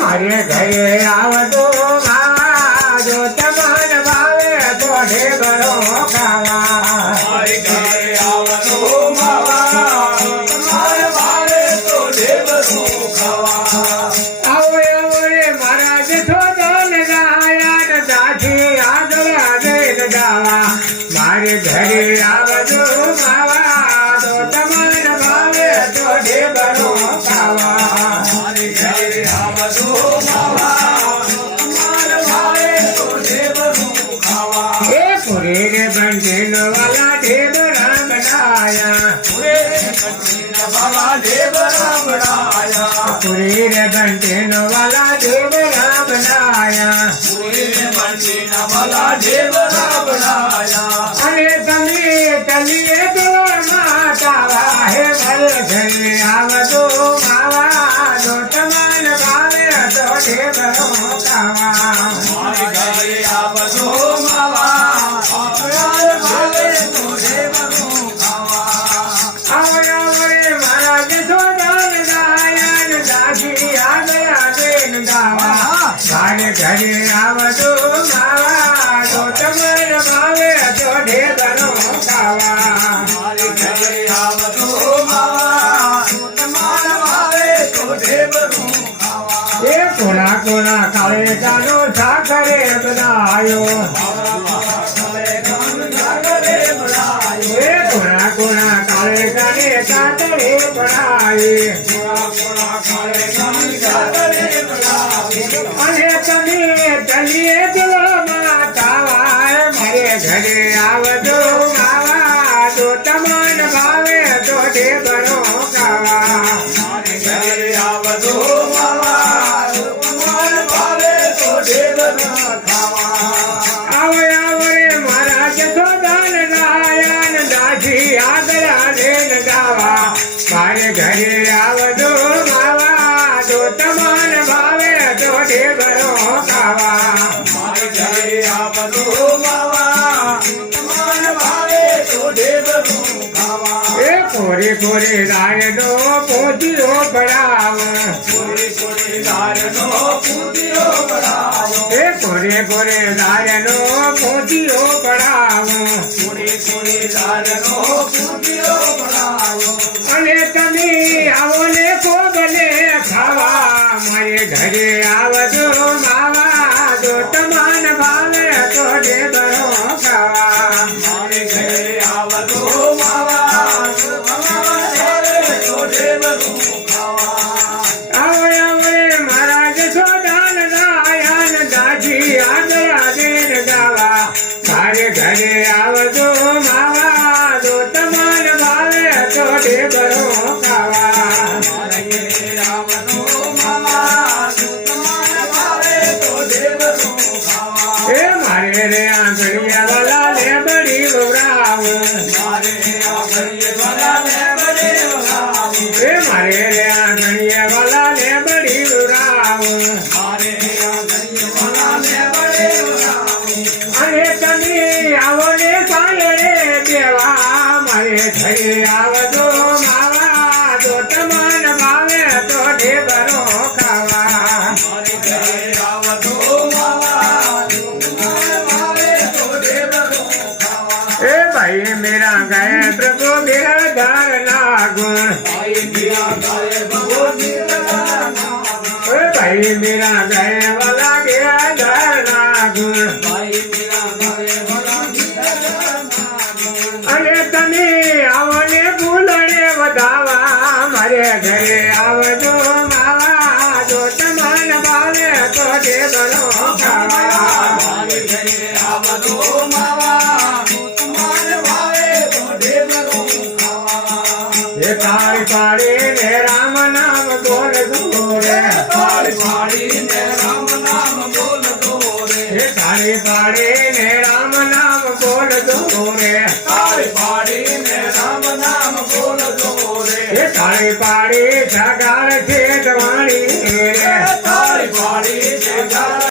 મારે ઘરે આવતો માવા જો તમને ભાવે તો ઢેબરો ખાવા આવો આવો રે મારા જેઠો દોન ગાયા દાઢી આગળ આગળ ગાવા મારે ઘરે આવતો માવા તો તમને ભાવે તો ઢેબરો ખાવા पुरे रे बंटीन वाला ढेबरा बनाया पुरे रे बंटीन वाला ढेबरा बनाया अरे तमी चलिए तो माता है भल घरे आवतो मावा जो तमन भावे तो ढेबरो खावा घरे आवतो मावा तो तमन भावे तो ढेबरो खावा ए कोना कोना काले जानो साखरे बनायो ए कोना कोना काले जाने साखरे बनाए चलिए चलो माता मारे घरे आवतो मावा तो तमन भावे तो ढेबरो खावा आवे आवे मारा जथो दान गायन दाढ़ी आगर आगे गावा मारे घरे आवतो मावा तो तमन भावे तो ढेबरो खावा कोरे कोरे दायनो पोतियो बढ़ाव कोरे कोरे दायनो पोतियो बढ़ाव अने तमी आवो ने कोगले खावा मारे घरे आवतो मावा जो तमन भावे तो ढेबरो खावा घरे आवतो मावा जो तमन भावे तो ढेबरो खावा मारे रे आंगड़िया वाला ले बड़ी बुराव मारे रे आंगड़िया वाला ले बड़ी बुराव अरे तमी आवो ने सायरे देवा मारे घरे आवतो मावा तो तमन भावे तो ढेबरो खावा ए भाई मेरा गए प्रभु मेरा घर लागू भाई मेरा गए वाला गया घर लागू अरे तमी आवो ने फूलने वधावा मारे घरे आवतो मावा जो तमन भावे तो ढेबरो खावा ताड़ी पाड़ी ने राम नाम बोल दो रे ताड़ी पाड़ी ने राम नाम बोल दो रे ताड़ी पाड़ी ने राम नाम बोल दो रे ताड़ी पाड़ी ने राम नाम बोल दो रे ताड़ी पाड़ी सगार से जवानी रे ताड़ी पाड़ी से